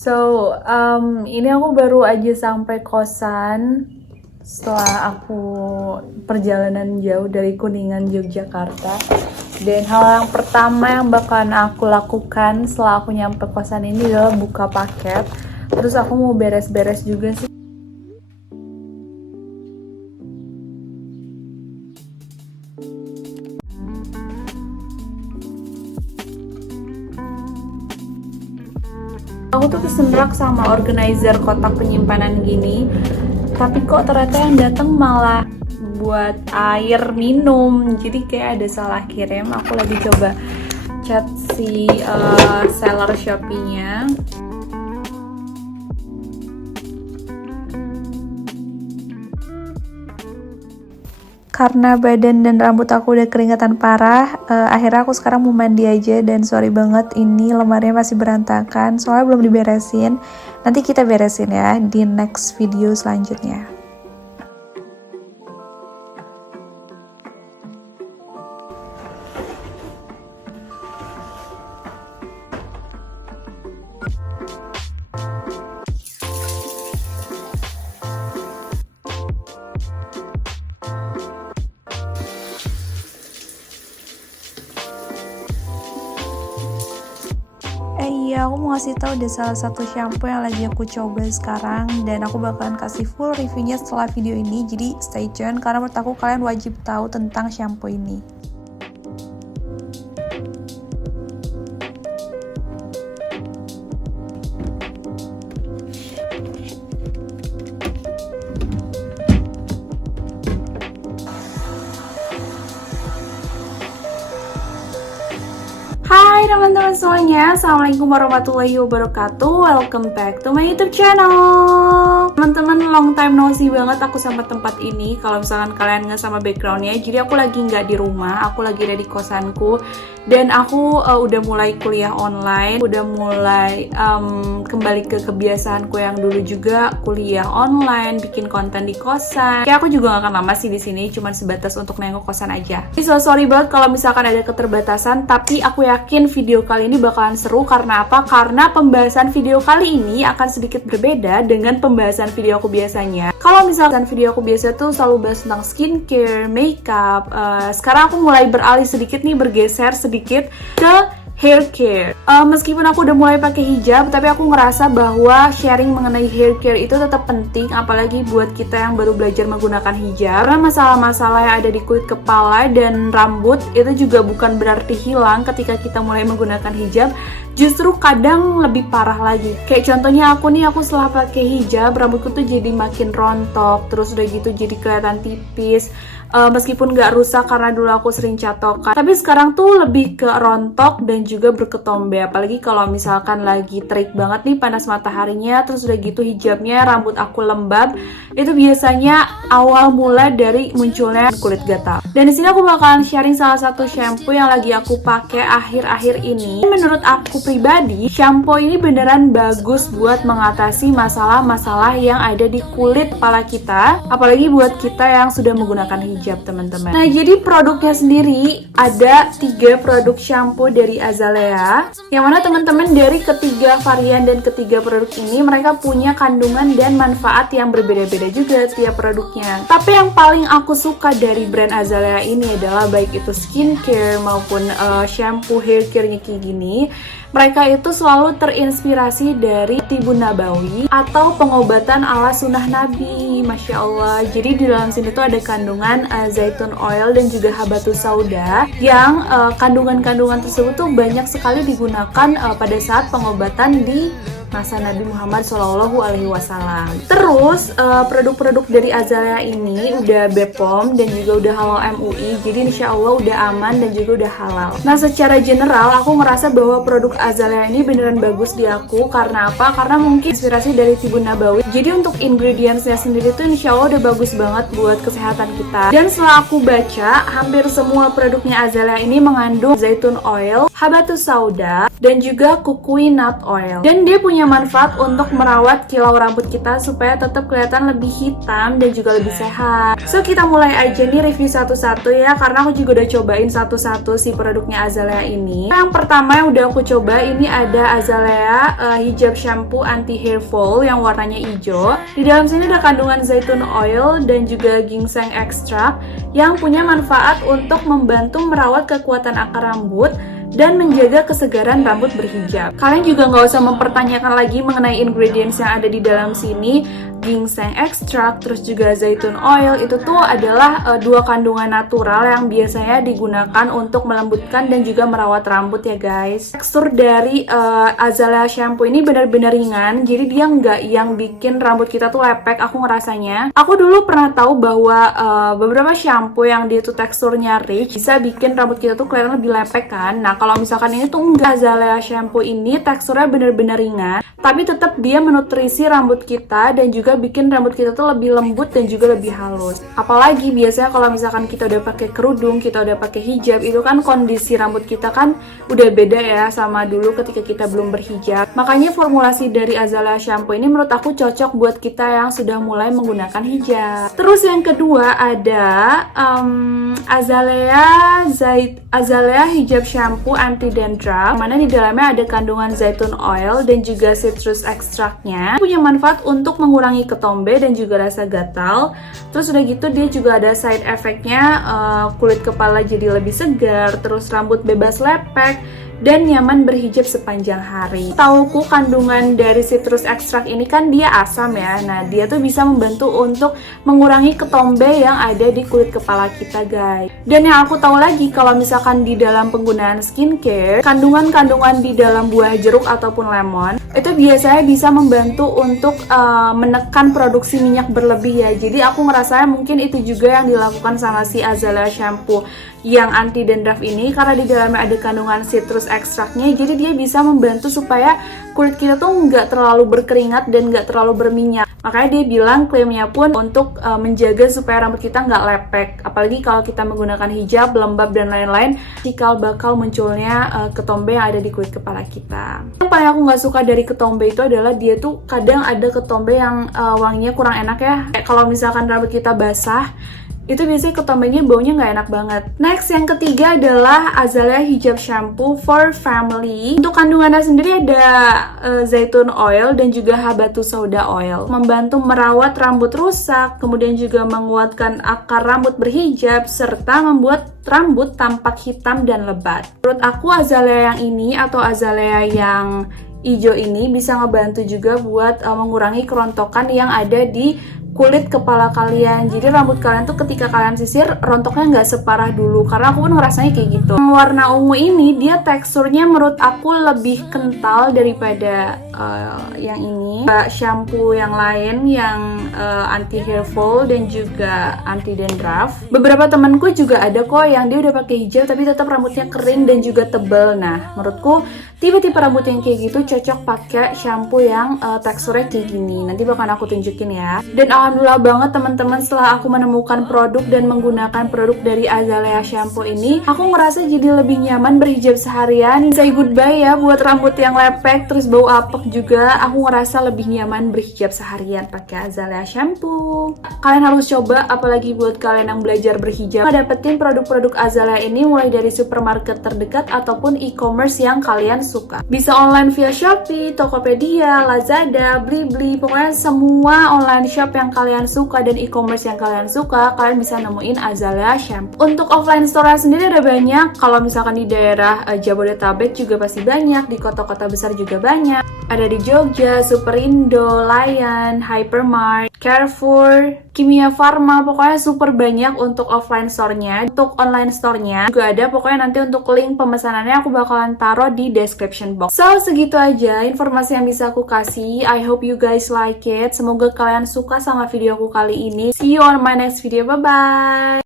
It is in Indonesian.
Ini aku baru aja sampai kosan setelah aku perjalanan jauh dari Kuningan, Yogyakarta. Dan hal yang pertama yang bakalan aku lakukan setelah aku nyampe kosan ini adalah buka paket. Terus aku mau beres-beres juga sih. Aku tuh kesenrak sama organizer kotak penyimpanan gini, tapi kok ternyata yang datang malah buat air minum. Jadi kayak ada salah kirim. Aku lagi coba chat si seller Shopee-nya. Karena badan dan rambut aku udah keringatan parah, akhirnya aku sekarang mau mandi aja. Dan sorry banget ini lemarinya masih berantakan, soalnya belum diberesin. Nanti kita beresin ya di next video selanjutnya. Iya, aku mau ngasih tahu ada salah satu shampoo yang lagi aku coba sekarang, dan aku bakalan kasih full reviewnya setelah video ini. Jadi stay tune karena menurut aku kalian wajib tahu tentang shampoo ini. Hai teman-teman semuanya, Assalamualaikum warahmatullahi wabarakatuh. Welcome back to my YouTube channel. Teman-teman, long time no see banget aku sama tempat ini. Kalau misalkan kalian nggak sama backgroundnya, jadi aku lagi nggak di rumah, aku lagi ada di kosanku. Dan aku udah mulai kuliah online, udah mulai kembali ke kebiasaanku yang dulu juga, kuliah online, bikin konten di kosan. Kayak aku juga gak akan lama sih di sini, cuman sebatas untuk nengok kosan aja. So sorry banget kalau misalkan ada keterbatasan, tapi aku yakin video kali ini bakalan seru. Karena apa? Karena pembahasan video kali ini akan sedikit berbeda dengan pembahasan video aku biasanya. Kalau misalkan video aku biasa tuh selalu bahas tentang skincare, makeup, sekarang aku mulai beralih sedikit nih, bergeser sedikit ke hair care. Meskipun aku udah mulai pakai hijab, tapi aku ngerasa bahwa sharing mengenai hair care itu tetap penting, apalagi buat kita yang baru belajar menggunakan hijab. Karena masalah-masalah yang ada di kulit kepala dan rambut itu juga bukan berarti hilang ketika kita mulai menggunakan hijab. Justru kadang lebih parah lagi. Kayak contohnya aku setelah pakai hijab, rambutku tuh jadi makin rontok, terus udah gitu jadi kelihatan tipis. Meskipun gak rusak karena dulu aku sering catokan, tapi sekarang tuh lebih ke rontok dan juga berketombe. Apalagi kalau misalkan lagi terik banget nih panas mataharinya, terus udah gitu hijabnya, rambut aku lembab, itu biasanya awal mula dari munculnya kulit gatal. Dan di sini aku bakalan sharing salah satu shampoo yang lagi aku pakai akhir-akhir ini. Menurut aku pribadi, shampoo ini beneran bagus buat mengatasi masalah-masalah yang ada di kulit kepala kita, apalagi buat kita yang sudah menggunakan hijab, teman-teman. Nah, jadi produknya sendiri ada 3 produk shampoo dari Azalea, yang mana teman-teman dari ketiga varian dan ketiga produk ini mereka punya kandungan dan manfaat yang berbeda-beda juga tiap produknya. Tapi yang paling aku suka dari brand Azalea ini adalah baik itu skincare maupun shampoo hair care-nya kayak gini, mereka itu selalu terinspirasi dari Tibun Nabawi atau pengobatan ala sunnah Nabi. Masya Allah. Jadi di dalam sini tuh ada kandungan zaitun oil dan juga habatus sauda, yang kandungan-kandungan tersebut tuh banyak sekali digunakan pada saat pengobatan di masa Nabi Muhammad SAW. Terus produk-produk dari Azalea ini udah BPOM dan juga udah halal MUI, jadi insya Allah udah aman dan juga udah halal. Nah, secara general aku ngerasa bahwa produk Azalea ini beneran bagus di aku. Karena apa? Karena mungkin inspirasi dari Tibun Nabawi. Jadi untuk ingredientsnya sendiri tuh insya Allah udah bagus banget buat kesehatan kita. Dan setelah aku baca, hampir semua produknya Azalea ini mengandung zaitun oil, habatus sauda, dan juga kukui nut oil. Dan dia punya punya manfaat untuk merawat kilau rambut kita supaya tetap kelihatan lebih hitam dan juga lebih sehat. So kita mulai aja nih review satu-satu ya, karena aku juga udah cobain satu-satu si produknya Azalea ini. Yang pertama yang udah aku coba ini ada Azalea Hijab Shampoo Anti Hair Fall yang warnanya hijau. Di dalam sini ada kandungan zaitun oil dan juga ginseng extract yang punya manfaat untuk membantu merawat kekuatan akar rambut dan menjaga kesegaran rambut berhijab. Kalian juga nggak usah mempertanyakan lagi mengenai ingredients yang ada di dalam sini. Ginseng extract, terus juga zaitun oil, itu tuh adalah dua kandungan natural yang biasanya digunakan untuk melembutkan dan juga merawat rambut ya guys. Tekstur dari Azalea shampoo ini benar-benar ringan, jadi dia nggak yang bikin rambut kita tuh lepek, aku ngerasanya. Aku dulu pernah tahu bahwa beberapa shampoo yang dia tuh teksturnya rich bisa bikin rambut kita tuh kelihatan lebih lepek kan. Nah kalau misalkan ini tuh enggak, Azalea shampoo ini teksturnya benar-benar ringan, tapi tetap dia menutrisi rambut kita dan juga bikin rambut kita tuh lebih lembut dan juga lebih halus. Apalagi biasanya kalau misalkan kita udah pakai kerudung, kita udah pakai hijab, itu kan kondisi rambut kita kan udah beda ya sama dulu ketika kita belum berhijab. Makanya formulasi dari Azalea shampoo ini menurut aku cocok buat kita yang sudah mulai menggunakan hijab. Terus yang kedua ada Azalea Hijab Shampoo Anti Dandruff, mana di dalamnya ada kandungan zaitun oil dan juga citrus extractnya. Punya manfaat untuk mengurangi ketombe dan juga rasa gatal. Terus udah gitu dia juga ada side effect-nya, kulit kepala jadi lebih segar, terus rambut bebas lepek dan nyaman berhijab sepanjang hari. Tauku kandungan dari citrus extract ini kan dia asam ya. Nah, dia tuh bisa membantu untuk mengurangi ketombe yang ada di kulit kepala kita, guys. Dan yang aku tahu lagi kalau misalkan di dalam penggunaan skincare, kandungan-kandungan di dalam buah jeruk ataupun lemon itu biasanya bisa membantu untuk menekan produksi minyak berlebih ya. Jadi aku ngerasanya mungkin itu juga yang dilakukan sama si Azalea shampoo yang anti dandruff ini, karena di dalamnya ada kandungan citrus extractnya, jadi dia bisa membantu supaya kulit kita tuh nggak terlalu berkeringat dan nggak terlalu berminyak. Makanya dia bilang klaimnya pun untuk menjaga supaya rambut kita nggak lepek, apalagi kalau kita menggunakan hijab, lembab dan lain-lain, cikal bakal munculnya ketombe yang ada di kulit kepala kita. Yang paling aku nggak suka dari ketombe itu adalah dia tuh kadang ada ketombe yang wanginya kurang enak ya. Kayak kalau misalkan rambut kita basah, itu biasanya ketombenya baunya nggak enak banget. Next, yang ketiga adalah Azalea Hijab Shampoo for Family. Untuk kandungannya sendiri ada zaitun oil dan juga habatus sauda oil. Membantu merawat rambut rusak, kemudian juga menguatkan akar rambut berhijab, serta membuat rambut tampak hitam dan lebat. Menurut aku Azalea yang ini atau Azalea yang hijau ini bisa ngebantu juga buat mengurangi kerontokan yang ada di kulit kepala kalian. Jadi rambut kalian tuh ketika kalian sisir rontoknya nggak separah dulu, karena aku pun ngerasanya kayak gitu. Warna ungu ini dia teksturnya menurut aku lebih kental daripada yang ini. Shampoo yang lain yang anti hair fall dan juga anti dandruff. Beberapa temanku juga ada kok yang dia udah pakai hijab tapi tetap rambutnya kering dan juga tebal. Nah, menurutku tipe-tipe rambut yang kayak gitu cocok pakai shampoo yang teksturnya kayak gini. Nanti bakal aku tunjukin ya. Dan alhamdulillah banget teman-teman, setelah aku menemukan produk dan menggunakan produk dari Azalea shampoo ini, aku ngerasa jadi lebih nyaman berhijab seharian. Say goodbye ya buat rambut yang lepek terus bau apek juga. Aku ngerasa lebih nyaman berhijab seharian pakai Azalea shampoo. Kalian harus coba, apalagi buat kalian yang belajar berhijab. Dapetin produk-produk Azalea ini mulai dari supermarket terdekat ataupun e-commerce yang kalian suka. Bisa online via Shopee, Tokopedia, Lazada, Blibli, pokoknya semua online shop yang kalian suka dan e-commerce yang kalian suka, kalian bisa nemuin Azalea shampoo. Untuk offline store sendiri ada banyak. Kalau misalkan di daerah Jabodetabek juga pasti banyak, di kota-kota besar juga banyak. Ada di Jogja, Superindo, Lion, Hypermart, Carrefour, Kimia Farma, pokoknya super banyak untuk offline store-nya. Untuk online store-nya juga ada, pokoknya nanti untuk link pemesanannya aku bakalan taruh di description box. So, segitu aja informasi yang bisa aku kasih. I hope you guys like it. Semoga kalian suka sama video aku kali ini. See you on my next video. Bye-bye!